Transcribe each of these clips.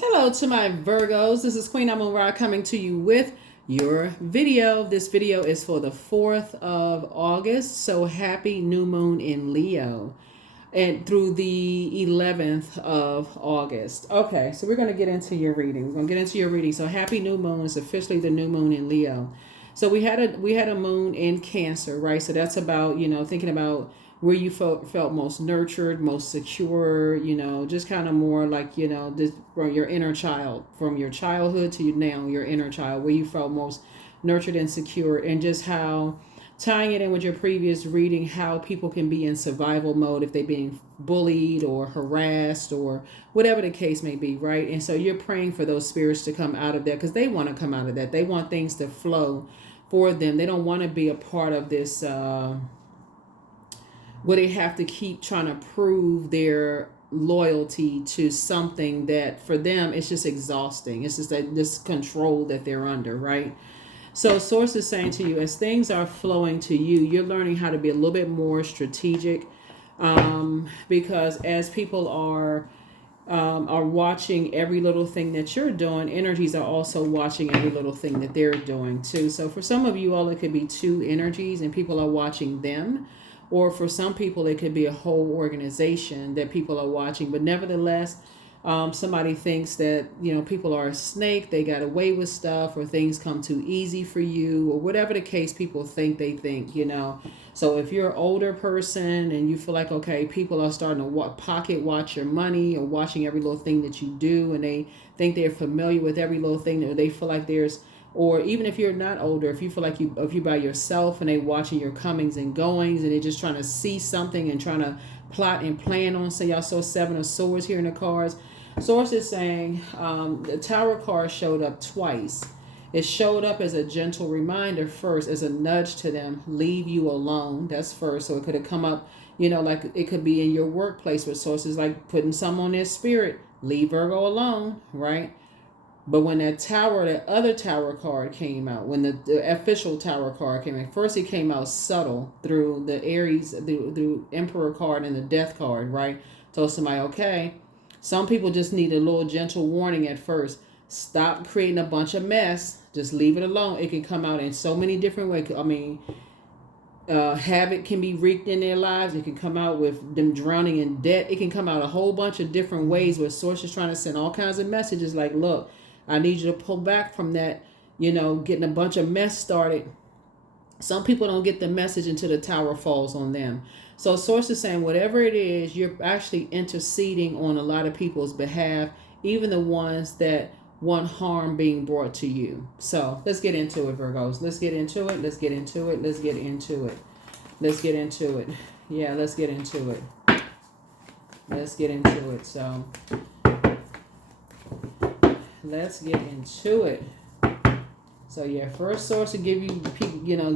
Hello to my Virgos. This is Queen Amun Ra coming to you with your video. This video is for the 4th of August. So happy new moon in Leo and through the 11th of August. Okay, so we're going to get into your reading. We're going to get into your reading. So happy new moon is officially the new moon in Leo. So we had a moon in Cancer, right? So that's about, thinking about where you felt most nurtured, most secure, just kind of more like, this from your inner child, from your childhood to now your inner child, where you felt most nurtured and secure, and just how tying it in with your previous reading, how people can be in survival mode if they're being bullied or harassed or whatever the case may be, right? And so you're praying for those spirits to come out of that because they want to come out of that. They want things to flow for them. They don't want to be a part of this where they have to keep trying to prove their loyalty to something that for them it's just exhausting. It's just that this control that they're under, right? So source is saying to you, as things are flowing to you, you're learning how to be a little bit more strategic, because as people are watching every little thing that you're doing, energies are also watching every little thing that they're doing too. So for some of you all, it could be two energies and people are watching them. Or for some people, it could be a whole organization that people are watching. But nevertheless, somebody thinks that, people are a snake, they got away with stuff, or things come too easy for you, or whatever the case people think they think. So if you're an older person and you feel like, okay, people are starting to pocket watch your money or watching every little thing that you do, and they think they're familiar with every little thing, or they feel like there's, or even if you're not older, if you feel like if you by yourself and they watching your comings and goings and they're just trying to see something and trying to plot and plan on, say y'all saw 7 of swords here in the cards. Source is saying the Tower card showed up twice. It showed up as a gentle reminder first, as a nudge to them, leave you alone. That's first. So it could have come up, like it could be in your workplace with sources like putting some on their spirit, leave Virgo alone, right? But when that other tower card came out, when the official tower card came out, first it came out subtle through the Aries, through Emperor card and the Death card, right? Told somebody, okay, some people just need a little gentle warning at first. Stop creating a bunch of mess. Just leave it alone. It can come out in so many different ways. I mean, havoc can be wreaked in their lives. It can come out with them drowning in debt. It can come out a whole bunch of different ways where source is trying to send all kinds of messages like, look, I need you to pull back from that, getting a bunch of mess started. Some people don't get the message until the tower falls on them. So source is saying whatever it is, you're actually interceding on a lot of people's behalf, even the ones that want harm being brought to you. So let's get into it, Virgos. Let's get into it. Let's get into it. Let's get into it. Let's get into it. Yeah, let's get into it. Let's get into it. So let's get into it. So yeah, first source to give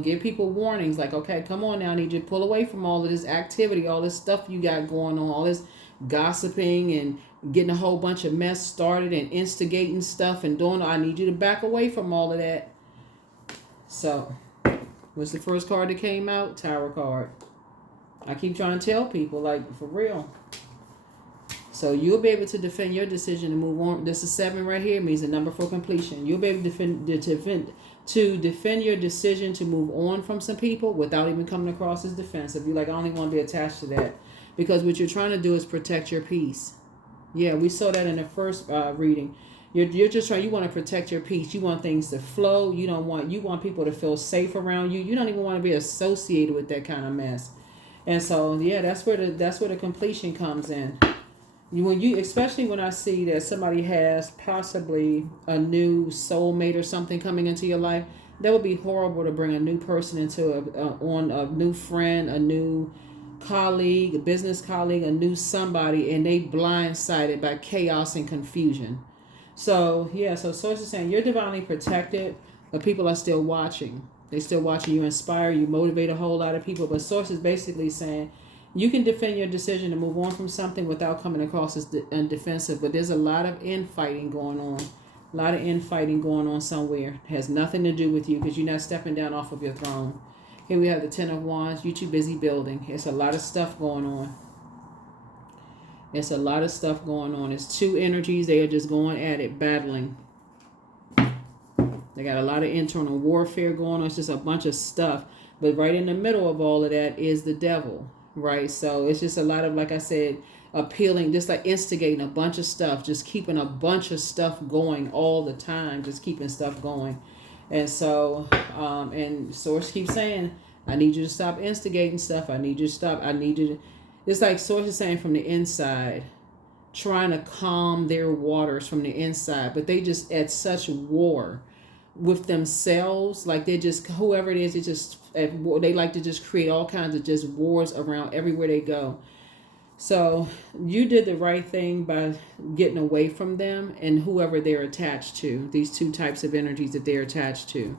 give people warnings like, okay, come on now, I need you to pull away from all of this activity, all this stuff you got going on, all this gossiping and getting a whole bunch of mess started and instigating stuff and doing. I need you to back away from all of that. So, what's the first card that came out? Tower card. I keep trying to tell people, like, for real. So you'll be able to defend your decision to move on. This is 7 right here, means the number for completion. You'll be able to defend your decision to move on from some people without even coming across as defensive. You're like, I only want to be attached to that. Because what you're trying to do is protect your peace. Yeah, we saw that in the first reading. You're just trying, you want to protect your peace. You want things to flow. You want people to feel safe around you. You don't even want to be associated with that kind of mess. And so, yeah, that's where the completion comes in. Especially when I see that somebody has possibly a new soulmate or something coming into your life, that would be horrible to bring a new person into a new friend, a new colleague, a business colleague, a new somebody, and they blindsided by chaos and confusion. So yeah, so source is saying you're divinely protected, but people are still watching. They're still watching you, inspire you, motivate a whole lot of people. But source is basically saying you can defend your decision to move on from something without coming across as defensive, but there's a lot of infighting going on. A lot of infighting going on somewhere. It has nothing to do with you because you're not stepping down off of your throne. Here we have the 10 of Wands. You're too busy building. It's a lot of stuff going on. It's a lot of stuff going on. It's two energies. They are just going at it, battling. They got a lot of internal warfare going on. It's just a bunch of stuff. But right in the middle of all of that is the devil, right? So it's just a lot of, like I said, appealing, just like instigating a bunch of stuff, just keeping a bunch of stuff going all the time, just keeping stuff going. And so, and Source keeps saying, I need you to stop instigating stuff. I need you to stop. I need you to, it's like Source is saying from the inside, trying to calm their waters from the inside, but they just at such war with themselves, like they just, whoever it is, it just they like to just create all kinds of just wars around everywhere they go. So you did the right thing by getting away from them and whoever they're attached to, these two types of energies that they're attached to.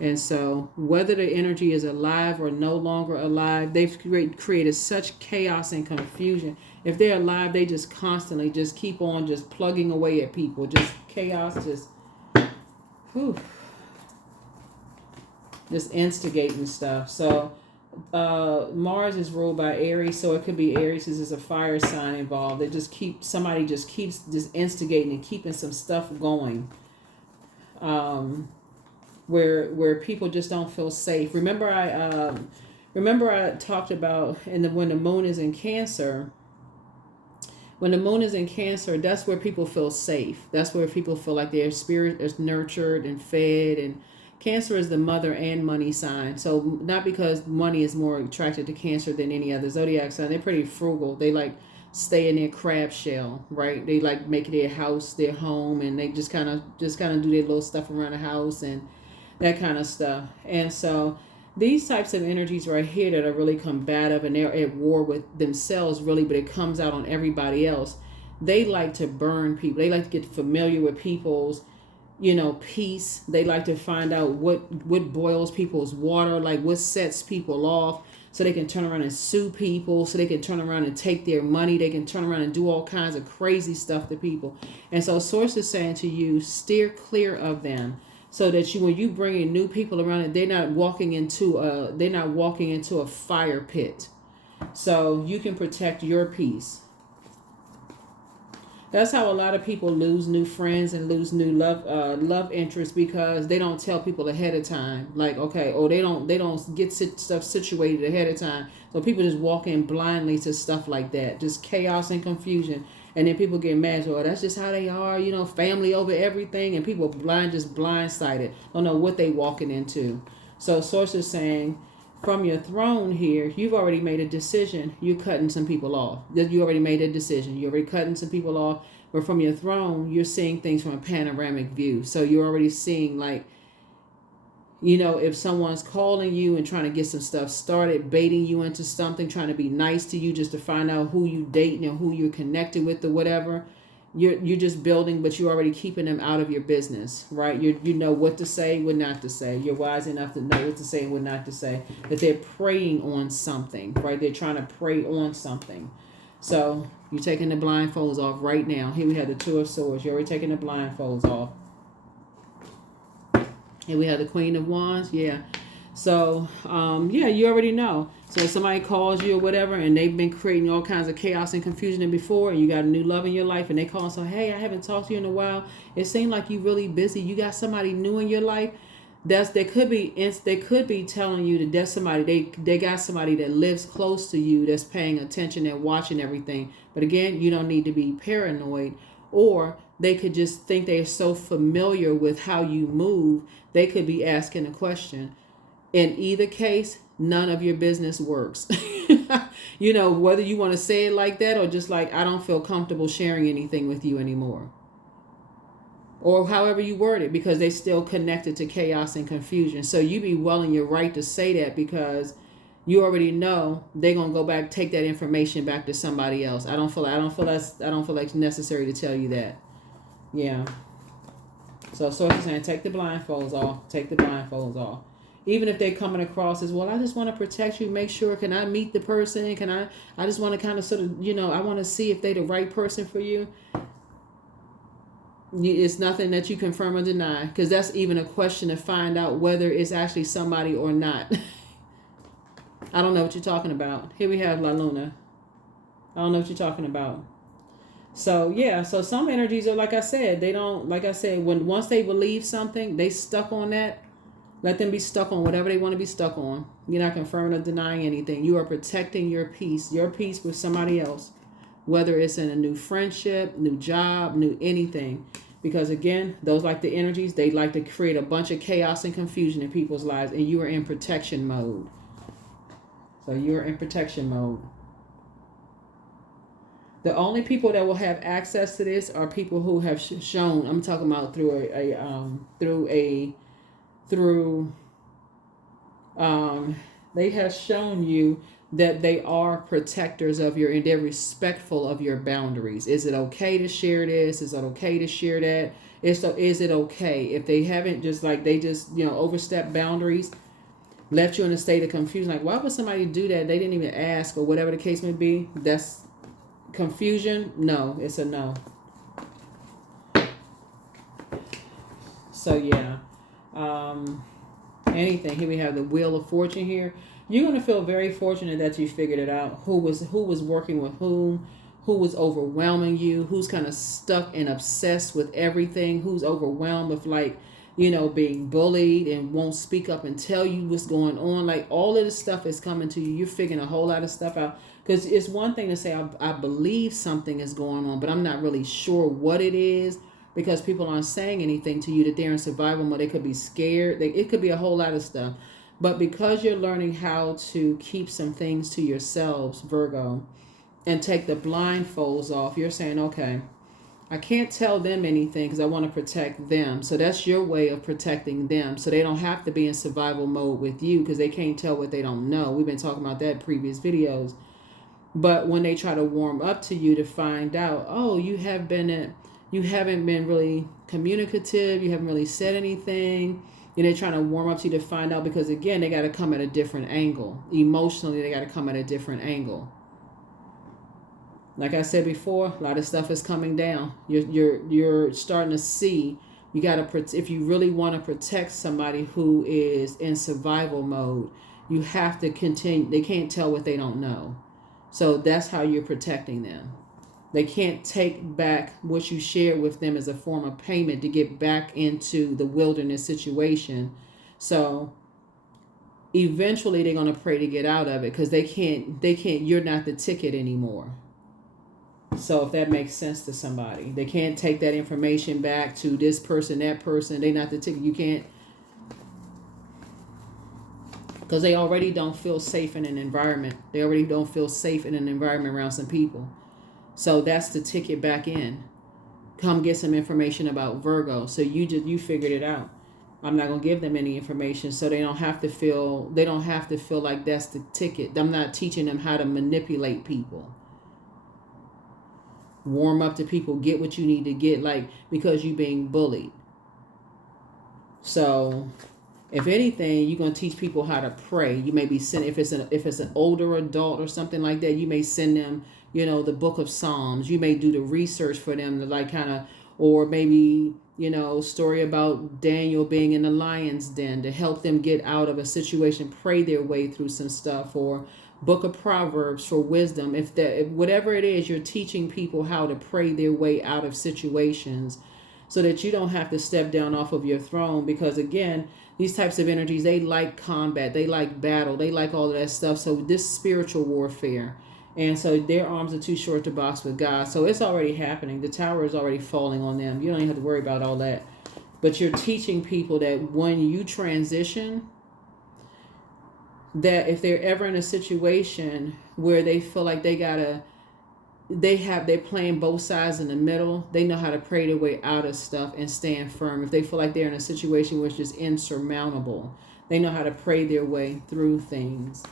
And so whether the energy is alive or no longer alive, they've created such chaos and confusion. If they're alive, they just constantly just keep on just plugging away at people, just chaos, just instigating stuff. So Mars is ruled by Aries, so it could be Aries is a fire sign involved. They just somebody just keeps just instigating and keeping some stuff going, where people just don't feel safe. Remember I talked about when the moon is in Cancer. When the moon is in Cancer, that's where people feel safe. That's where people feel like their spirit is nurtured and fed. And Cancer is the mother and money sign. So not because money is more attracted to Cancer than any other zodiac sign. They're pretty frugal. They like stay in their crab shell, right? They like make their house their home, and they just kind of do their little stuff around the house and that kind of stuff. And so these types of energies right here that are really combative and they're at war with themselves really, but it comes out on everybody else. They like to burn people. They like to get familiar with people's, peace. They like to find out what boils people's water, like what sets people off, so they can turn around and sue people, so they can turn around and take their money. They can turn around and do all kinds of crazy stuff to people. And so Source is saying to you, steer clear of them. So that when you bring in new people around it, they're not walking into a fire pit. So you can protect your peace. That's how a lot of people lose new friends and lose new love interests, because they don't tell people ahead of time. Like, okay, or they don't get stuff situated ahead of time. So people just walk in blindly to stuff like that, just chaos and confusion. And then people get mad. Oh, that's just how they are, family over everything. And people blindsided. Don't know what they walking into. So Source is saying, from your throne here, you've already made a decision. You're cutting some people off. You already made a decision. You're already cutting some people off. But from your throne, you're seeing things from a panoramic view. So you're already seeing, like, if someone's calling you and trying to get some stuff started, baiting you into something, trying to be nice to you just to find out who you dating or who you're connected with or whatever, you're just building, but you're already keeping them out of your business, right? You know what to say, what not to say. You're wise enough to know what to say and what not to say. But they're preying on something, right? They're trying to prey on something. So you're taking the blindfolds off right now. Here we have the Two of Swords. You're already taking the blindfolds off. And we have the Queen of Wands. Yeah. So, you already know. So if somebody calls you or whatever, and they've been creating all kinds of chaos and confusion before, and you got a new love in your life, and they call and say, hey, I haven't talked to you in a while. It seemed like you're really busy. You got somebody new in your life. They could be telling you that there's somebody, they got somebody that lives close to you that's paying attention and watching everything. But again, you don't need to be paranoid. Or they could just think they're so familiar with how you move, they could be asking a question. In either case, none of your business works. Whether you want to say it like that or just like, I don't feel comfortable sharing anything with you anymore. Or however you word it, because they still connected to chaos and confusion. So you be well in your right to say that, because you already know they're gonna go back, take that information back to somebody else. I don't feel like it's necessary to tell you that. Yeah. So Source is saying, take the blindfolds off. Take the blindfolds off. Even if they're coming across as, well, I just want to protect you, make sure, can I meet the person? I just want to kind of sort of, I want to see if they're the right person for you. It's nothing that you confirm or deny, because that's even a question to find out whether it's actually somebody or not. I don't know what you're talking about. Here we have La Luna. I don't know what you're talking about. So yeah, so some energies are like I said, they don't, like I said, when once they believe something, they stuck on that. Let them be stuck on whatever they want to be stuck on. You're not confirming or denying anything. You are protecting your peace with somebody else, whether it's in a new friendship, new job, new anything. Because again, those like the energies, they like to create a bunch of chaos and confusion in people's lives, and you are in protection mode. So you're in protection mode. The only people that will have access to this are people who have shown. I'm talking about through they have shown you that they are protectors of your, and they're respectful of your boundaries. Is it okay to share this? Is it okay to share that? Is it okay if they haven't just like they just overstep boundaries, left you in a state of confusion? Like, why would somebody do that? They didn't even ask, or whatever the case may be. That's confusion. No, it's a no. So yeah. Anything. Here we have the Wheel of Fortune here. You're going to feel very fortunate that you figured it out. Who was working with whom, who was overwhelming you, who's kind of stuck and obsessed with everything, who's overwhelmed with being bullied and won't speak up and tell you what's going on. Like all of this stuff is coming to you. You're figuring a whole lot of stuff out. Because it's one thing to say, I believe something is going on, but I'm not really sure what it is. Because people aren't saying anything to you, that they're in survival mode. They could be scared. It could be a whole lot of stuff. But because you're learning how to keep some things to yourselves, Virgo, and take the blindfolds off, you're saying, okay, I can't tell them anything because I want to protect them. So that's your way of protecting them. So they don't have to be in survival mode with you because they can't tell what they don't know. We've been talking about that in previous videos. But when they try to warm up to you to find out, oh, you haven't been really communicative, you haven't really said anything, they're trying to warm up to you to find out, because again, they got to come at a different angle. Emotionally, they got to come at a different angle. Like I said before, a lot of stuff is coming down. You're starting to see. You got to, if you really want to protect somebody who is in survival mode, you have to continue. They can't tell what they don't know. So that's how you're protecting them. They can't take back what you shared with them as a form of payment to get back into the wilderness situation. So eventually they're going to pray to get out of it, because they can't, you're not the ticket anymore. So if that makes sense to somebody, they can't take that information back to this person, that person. They're not the ticket. You can't, because they already don't feel safe in an environment. They already don't feel safe in an environment around some people. So that's the ticket back in. Come get some information about Virgo. So you figured it out. I'm not gonna give them any information, so they don't have to feel like that's the ticket. I'm not teaching them how to manipulate people. Warm up to people, get what you need to get, like, because you're being bullied. So if anything, you're gonna teach people how to pray. You may be sending, if it's an older adult or something like that, you may send them, the book of Psalms. You may do the research for them to like kind of, or maybe, story about Daniel being in the lion's den to help them get out of a situation, pray their way through some stuff, or book of Proverbs for wisdom. If whatever it is, you're teaching people how to pray their way out of situations, so that you don't have to step down off of your throne. Because again, these types of energies, they like combat, they like battle, they like all of that stuff. So this spiritual warfare. And so their arms are too short to box with God. So it's already happening. The tower is already falling on them. You don't even have to worry about all that. But you're teaching people that when you transition, that if they're ever in a situation where they feel like they're playing both sides in the middle, they know how to pray their way out of stuff and stand firm. If they feel like they're in a situation which is insurmountable, they know how to pray their way through things.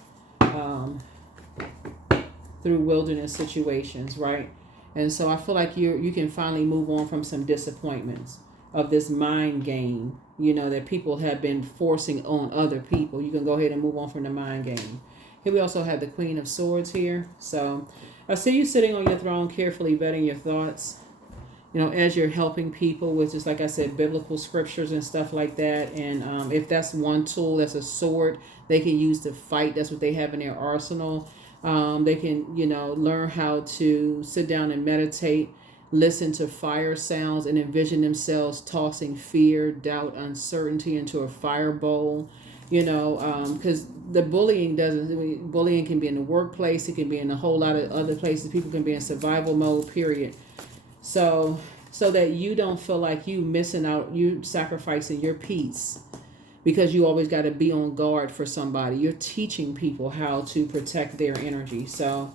Through wilderness situations, right? And so I feel like you can finally move on from some disappointments of this mind game, that people have been forcing on other people. You can go ahead and move on from the mind game. Here we also have the Queen of Swords here. So I see you sitting on your throne, carefully vetting your thoughts, as you're helping people with, just like I said, biblical scriptures and stuff like that. And if that's one tool, that's a sword they can use to fight. That's what they have in their arsenal. They can, learn how to sit down and meditate listen to fire sounds and envision themselves tossing fear, doubt, uncertainty into a fire bowl. Because the bullying doesn't. I mean, bullying can be in the workplace. It can be in a whole lot of other places. People can be in survival mode. Period. So that you don't feel like you missing out, you sacrificing your peace because you always got to be on guard for somebody. You're teaching people how to protect their energy. So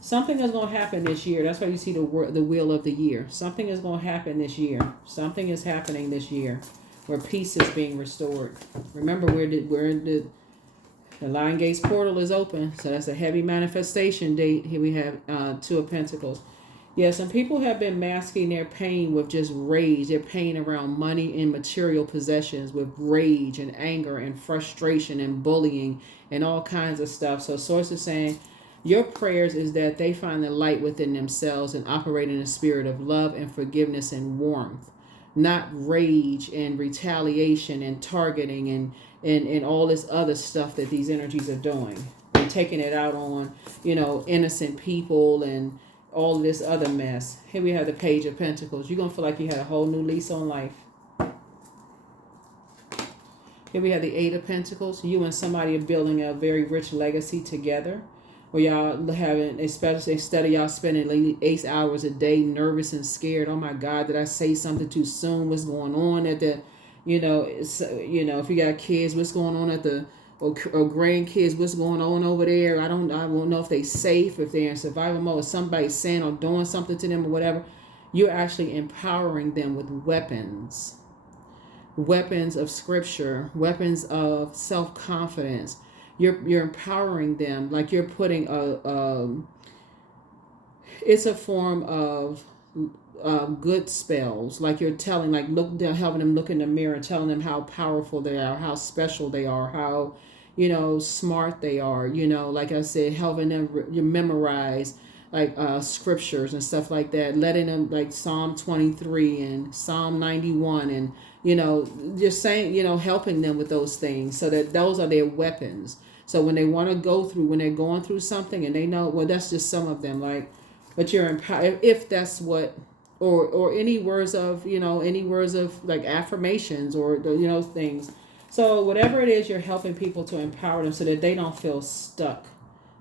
something is going to happen this year. That's why you see the wheel of the year. Something is going to happen this year. Something is happening this year where peace is being restored. Remember, the Lion Gates portal is open. So that's a heavy manifestation date. Here we have Two of Pentacles. Yes, and people have been masking their pain with just rage. Their pain around money and material possessions with rage and anger and frustration and bullying and all kinds of stuff. So Source is saying your prayers is that they find the light within themselves and operate in a spirit of love and forgiveness and warmth, not rage and retaliation and targeting and all this other stuff that these energies are doing. They're taking it out on, innocent people and all this other mess. Here we have the Page of Pentacles. You're going to feel like you had a whole new lease on life. Here we have the Eight of Pentacles. You and somebody are building a very rich legacy together. Where y'all having, especially instead of y'all spending 8 hours a day nervous and scared. Oh my God, did I say something too soon? What's going on at the, if you got kids, what's going on at the, or grandkids, what's going on over there? I won't know if they're safe, if they're in survival mode, if somebody's saying or doing something to them or whatever. You're actually empowering them with weapons of scripture, weapons of self-confidence. You're empowering them, like you're putting it's a form of good spells, like you're telling, like helping them look in the mirror, telling them how powerful they are, how special they are, how smart they are, like I said, helping them memorize like scriptures and stuff like that, letting them like Psalm 23 and Psalm 91 and just saying, helping them with those things so that those are their weapons. So when they want to when they're going through something and they know, well, that's just some of them, like, but you're empowered, if that's what, or any words of like affirmations or things. So whatever it is, you're helping people to empower them so that they don't feel stuck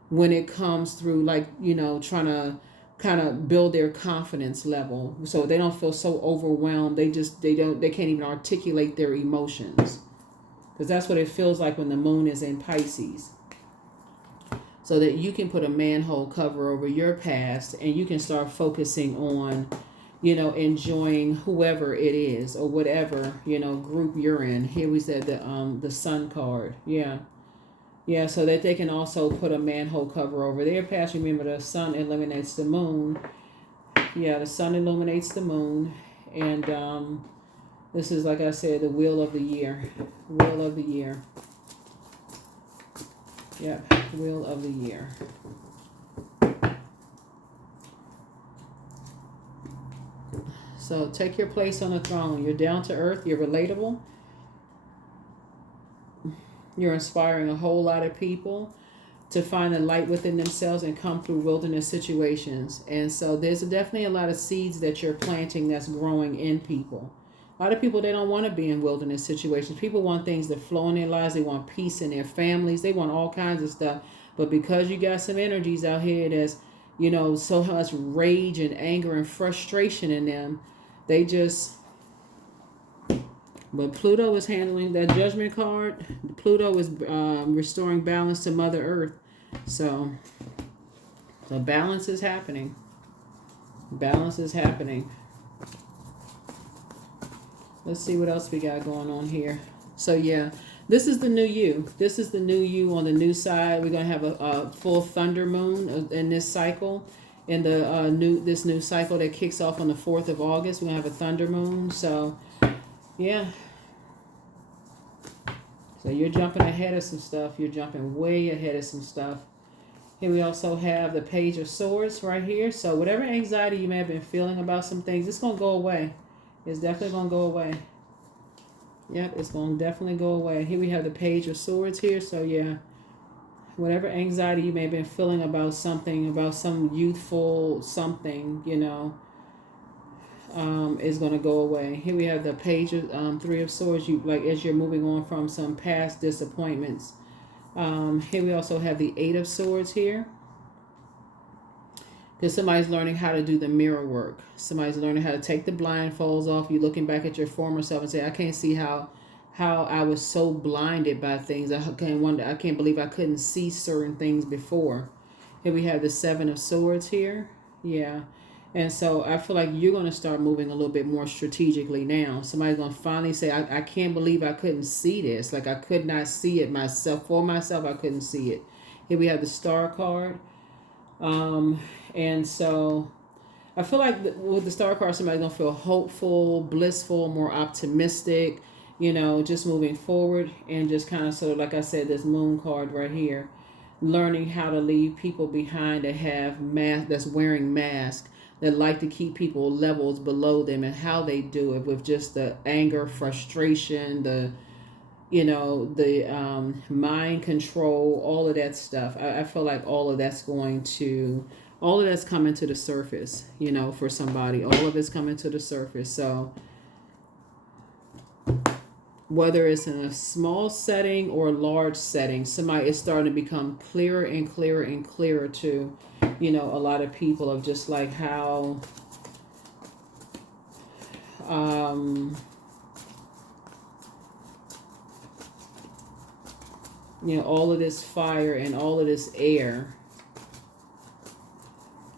when it comes through, like, trying to kind of build their confidence level, so they don't feel so overwhelmed. They can't even articulate their emotions, because that's what it feels like when the moon is in Pisces. So that you can put a manhole cover over your past and you can start focusing on, enjoying whoever it is or whatever, group you're in. Here we said the Sun card. Yeah, so that they can also put a manhole cover over their past. Remember, the sun eliminates the moon. Yeah, the sun illuminates the moon. And this is, like I said, the wheel of the year. Wheel of the year. Yeah, wheel of the year. So take your place on the throne. You're down to earth. You're relatable. You're inspiring a whole lot of people to find the light within themselves and come through wilderness situations. And so there's definitely a lot of seeds that you're planting that's growing in people. A lot of people, they don't want to be in wilderness situations. People want things to flow in their lives. They want peace in their families. They want all kinds of stuff. But because you got some energies out here that's, so much rage and anger and frustration in them, they just... But Pluto is handling that Judgment card. Pluto is restoring balance to Mother Earth. So balance is happening. Balance is happening. Let's see what else we got going on here. So yeah, this is the new you. This is the new you on the new side. We're going to have a full thunder moon in this cycle. In the this new cycle that kicks off on the 4th of August, we're going to have a thunder moon. So yeah. So you're jumping ahead of some stuff. You're jumping way ahead of some stuff. Here we also have the Page of Swords right here. So whatever anxiety you may have been feeling about some things, it's going to go away. It's definitely going to go away. Yep, it's going to definitely go away. Here we have the Page of Swords here. So yeah, whatever anxiety you may have been feeling about something, about some youthful something, is going to go away. Here we have the page of Three of Swords. You like as you're moving on from some past disappointments. Here we also have the Eight of Swords here. Because somebody's learning how to do the mirror work. Somebody's learning how to take the blindfolds off. You're looking back at your former self and say, I can't see how I was so blinded by things. I can't believe I couldn't see certain things before. Here we have the Seven of Swords here. Yeah. And so I feel like you're going to start moving a little bit more strategically now. Somebody's going to finally say, I can't believe I couldn't see this. Like I could not see it myself. For myself, I couldn't see it. Here we have the Star card. And so I feel like with the Star card, somebody's going to feel hopeful, blissful, more optimistic, just moving forward. And just kind of sort of, like I said, this Moon card right here, learning how to leave people behind that have that's wearing masks, that like to keep people levels below them, and how they do it with just the anger, frustration, the mind control, all of that stuff. I feel like all of that's coming to the surface, for somebody. All of it's coming to the surface. So whether it's in a small setting or a large setting, somebody is starting to become clearer and clearer and clearer to, a lot of people, of just like how all of this fire and all of this air,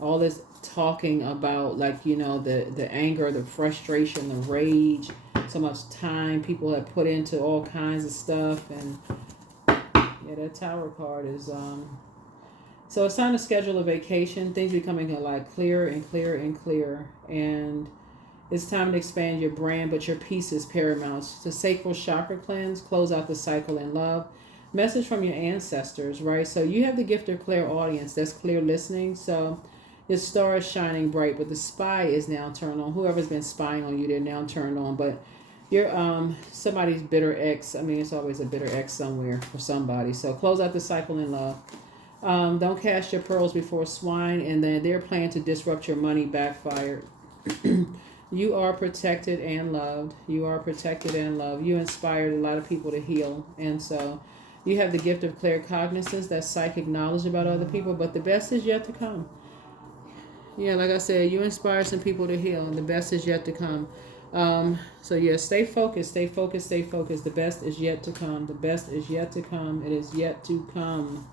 all this talking about, like, the anger, the frustration, the rage, so much time people have put into all kinds of stuff. And yeah, that Tower card is so it's time to schedule a vacation. Things becoming a lot clearer and clearer and clearer, and it's time to expand your brand, but your peace is paramount. The sacral chakra cleanse, close out the cycle in love. Message from your ancestors, right? So you have the gift of clairaudience. That's clear listening. So your star is shining bright, but the spy is now turned on. Whoever's been spying on you, they're now turned on. But you're somebody's bitter ex. I mean, it's always a bitter ex somewhere for somebody. So close out the cycle in love. Don't cast your pearls before swine, and then their plan to disrupt your money backfired. You are protected and loved. You are protected and loved. You inspired a lot of people to heal, and so you have the gift of claircognizance, that psychic knowledge about other people, but the best is yet to come. Yeah, like I said, you inspired some people to heal, and the best is yet to come. So yeah, stay focused, stay focused, stay focused. The best is yet to come. The best is yet to come. It is yet to come.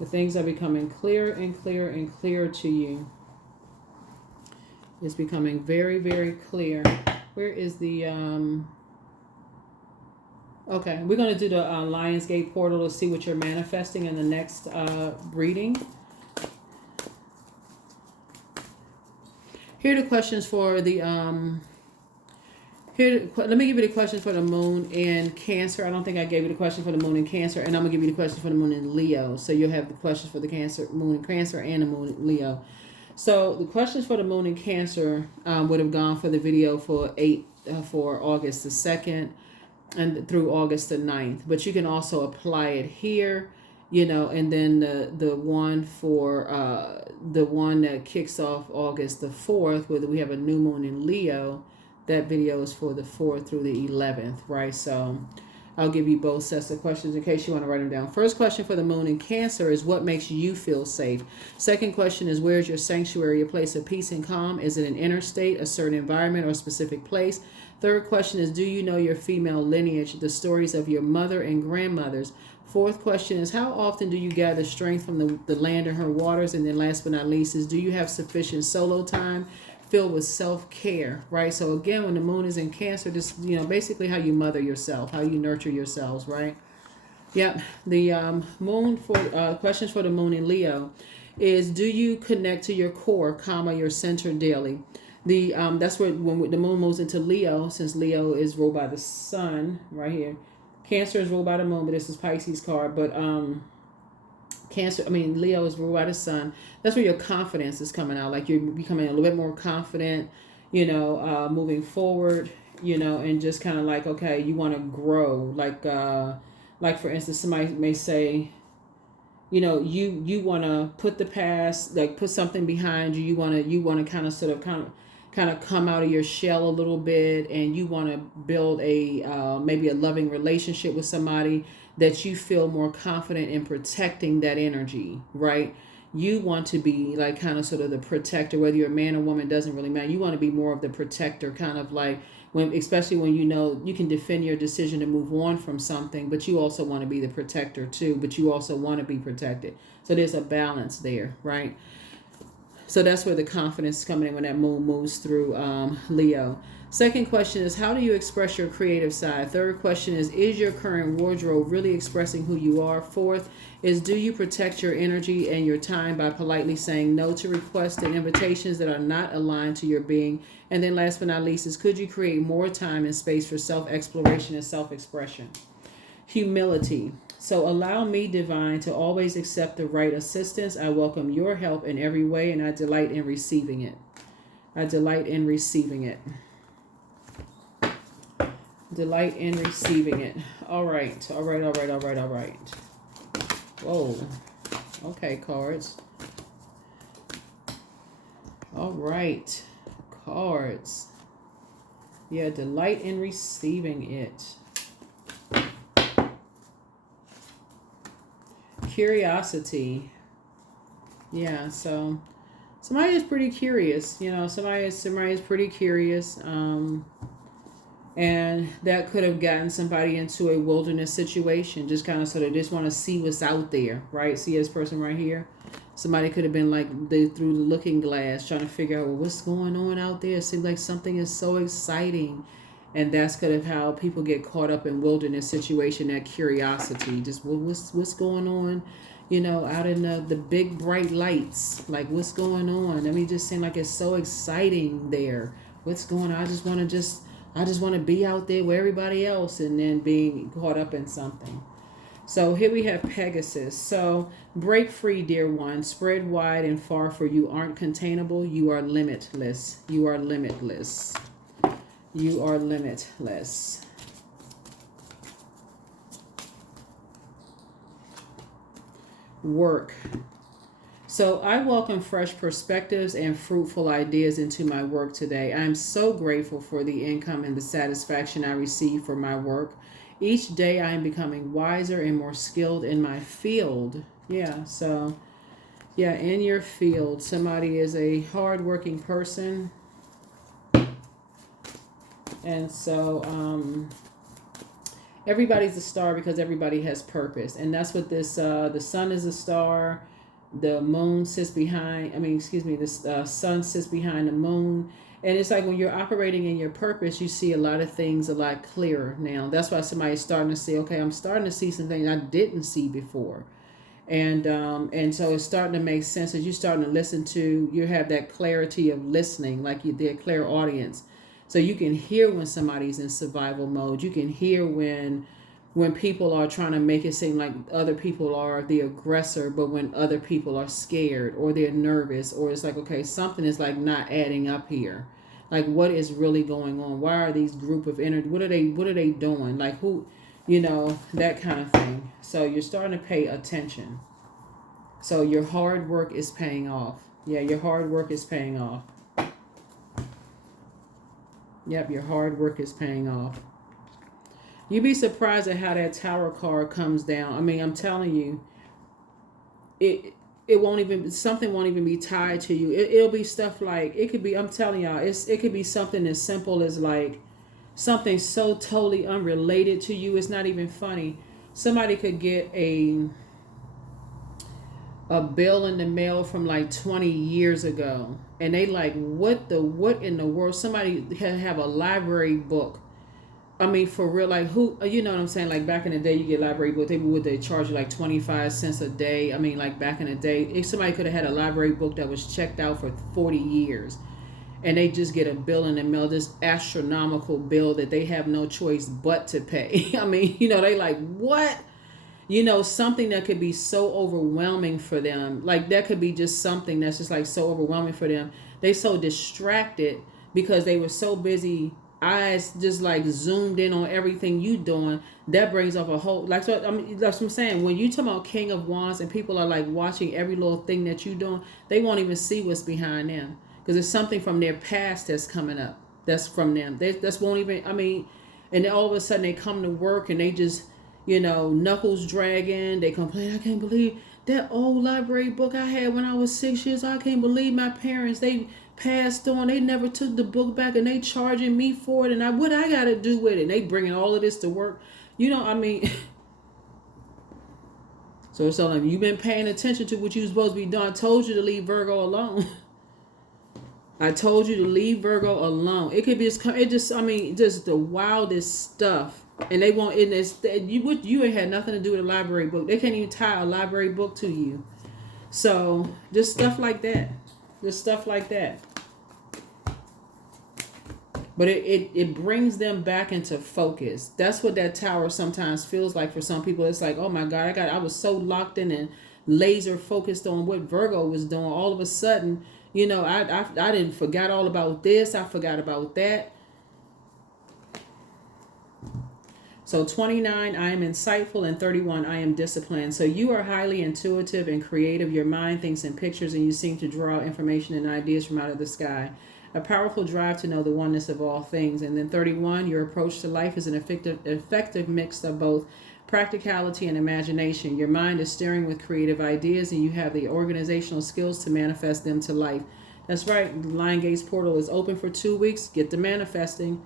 The things are becoming clearer and clearer and clearer to you. It's becoming very, very clear. Where is the okay, we're going to do the Lionsgate portal to see what you're manifesting in the next reading. Here are the questions for the let me give you the questions for the moon in Cancer. I don't think I gave you the question for the moon in Cancer, and I'm gonna give you the questions for the moon in Leo. So you'll have the questions for the Cancer, moon in Cancer, and the moon in Leo. So the questions for the moon in Cancer would have gone for the video for August the 2nd and through August the 9th. But you can also apply it here, and then the one for the one that kicks off August the 4th, where we have a new moon in Leo. That video is for the 4th through the 11th, right? So I'll give you both sets of questions in case you want to write them down. First question for the moon in Cancer is, what makes you feel safe? Second question is, where's your sanctuary, your place of peace and calm? Is it an inner state, a certain environment, or a specific place? Third question is, do you know your female lineage, the stories of your mother and grandmothers? Fourth question is, how often do you gather strength from the land and her waters? And then last but not least is, do you have sufficient solo time filled with self-care, right? So again, when the moon is in Cancer, this, basically how you mother yourself, how you nurture yourselves, right? Yep. The moon for questions for the moon in Leo is, do you connect to your core, your center daily? That's where when the moon moves into Leo, since Leo is ruled by the sun right here. Cancer is ruled by the moon, but this is Pisces card. But Leo is ruled by the sun. That's where your confidence is coming out. Like you're becoming a little bit more confident, moving forward, and just kind of like, okay, you want to grow. Like for instance, somebody may say, you want to put the past, like put something behind you. You want to kind of kind of come out of your shell a little bit, and you want to build a maybe a loving relationship with somebody, that you feel more confident in protecting that energy, right? You want to be like kind of sort of the protector, whether you're a man or woman, doesn't really matter. You want to be more of the protector, kind of like when, especially when you know you can defend your decision to move on from something, but you also want to be the protector too, but you also want to be protected. So there's a balance there, right? So that's where the confidence is coming in when that moon moves through Leo. Second question is, how do you express your creative side? Third question is your current wardrobe really expressing who you are? Fourth is, do you protect your energy and your time by politely saying no to requests and invitations that are not aligned to your being? And then last but not least is, could you create more time and space for self-exploration and self-expression? Humility. So allow me, divine, to always accept the right assistance. I welcome your help in every way, and I delight in receiving it. I delight in receiving it. Delight in receiving it. All right. All right. All right. All right. All right. Whoa. Okay, cards. All right. Cards. Yeah, delight in receiving it. Curiosity. Yeah, so somebody is pretty curious. You know, somebody is pretty curious. And that could have gotten somebody into a wilderness situation. Just kind of sort of just want to see what's out there, right? See this person right here? Somebody could have been like through the looking glass trying to figure out, well, what's going on out there. It seems like something is so exciting. And that's kind of how people get caught up in wilderness situation, that curiosity. Just what's going on, you know, out in the big bright lights. Like, what's going on? I mean, it just seems like it's so exciting there. What's going on? I just want to be out there with everybody else, and then being caught up in something. So here we have Pegasus. So break free, dear one. Spread wide and far, for you aren't containable. You are limitless. You are limitless. You are limitless. Work. So I welcome fresh perspectives and fruitful ideas into my work today. I am so grateful for the income and the satisfaction I receive for my work. Each day I am becoming wiser and more skilled in my field. Yeah, so yeah, in your field, somebody is a hardworking person. And so everybody's a star because everybody has purpose. And that's what this, the sun is a star. The moon sits behind, the sun sits behind the moon. And it's like when you're operating in your purpose, you see a lot of things a lot clearer now. That's why somebody's starting to say, okay, I'm starting to see some things I didn't see before. And so it's starting to make sense as you're starting to listen to, you have that clarity of listening, like you did clairaudience. So you can hear when somebody's in survival mode. You can hear when people are trying to make it seem like other people are the aggressor, but when other people are scared or they're nervous, or it's like, okay, something is like not adding up here. Like, what is really going on? Why are these group of energy? What are they doing? Like, who, that kind of thing. So you're starting to pay attention. So your hard work is paying off. Yeah, your hard work is paying off. Yep, your hard work is paying off. You'd be surprised at how that Tower card comes down. I mean, I'm telling you, something won't even be tied to you. It'll be stuff like, it could be, I'm telling y'all, it could be something as simple as like something so totally unrelated to you. It's not even funny. Somebody could get a bill in the mail from like 20 years ago, and they like, what in the world? Somebody have a library book. I mean, for real, like, who, you know what I'm saying? Like, back in the day, you get library book. They charge you like 25 cents a day. I mean, like, back in the day, if somebody could have had a library book that was checked out for 40 years, and they just get a bill in the mail, this astronomical bill that they have no choice but to pay. I mean, they like, what? Something that could be so overwhelming for them. Like, that could be just something that's just like so overwhelming for them. They so distracted because they were so busy, eyes just like zoomed in on everything you doing. That brings up a whole, like, so I mean, that's what I'm saying. When you talk about King of Wands and people are like watching every little thing that you doing, they won't even see what's behind them. because it's something from their past that's coming up. That's from them. That's won't even. I mean, and then all of a sudden they come to work and they just, knuckles dragging. They complain, I can't believe that old library book I had when I was 6 years. I can't believe my parents, they passed on. They never took the book back and they charging me for it. And what I got to do with it? And they bringing all of this to work. I mean, so it's like, you've been paying attention to what you supposed to be doing. I told you to leave Virgo alone. I told you to leave Virgo alone. It could be just the wildest stuff. And they won't, you ain't had nothing to do with a library book. They can't even tie a library book to you. So just stuff like that. Just stuff like that. But it brings them back into focus. That's what that tower sometimes feels like for some people. It's like, oh my God, I was so locked in and laser focused on what Virgo was doing. All of a sudden, I didn't forgot all about this. I forgot about that. So 29, I am insightful, and 31, I am disciplined. So you are highly intuitive and creative. Your mind thinks in pictures, and you seem to draw information and ideas from out of the sky. A powerful drive to know the oneness of all things. And then 31, your approach to life is an effective mix of both practicality and imagination. Your mind is stirring with creative ideas, and you have the organizational skills to manifest them to life. That's right. The Lion Gates portal is open for 2 weeks. Get to manifesting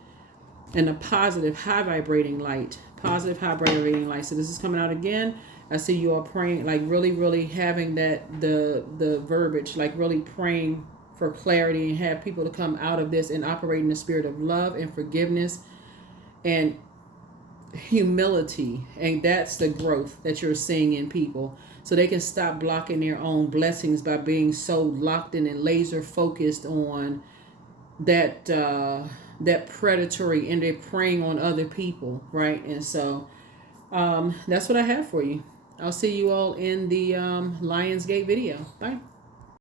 in a positive, high vibrating light. Positive, high vibrating light. So this is coming out again. I see you all praying, like really, really having the verbiage, like really praying for clarity and have people to come out of this and operate in the spirit of love and forgiveness and humility. And that's the growth that you're seeing in people, so they can stop blocking their own blessings by being so locked in and laser focused on that predatory, and they're preying on other people, right? And so that's what I have for you. I'll see you all in the Lionsgate video. Bye.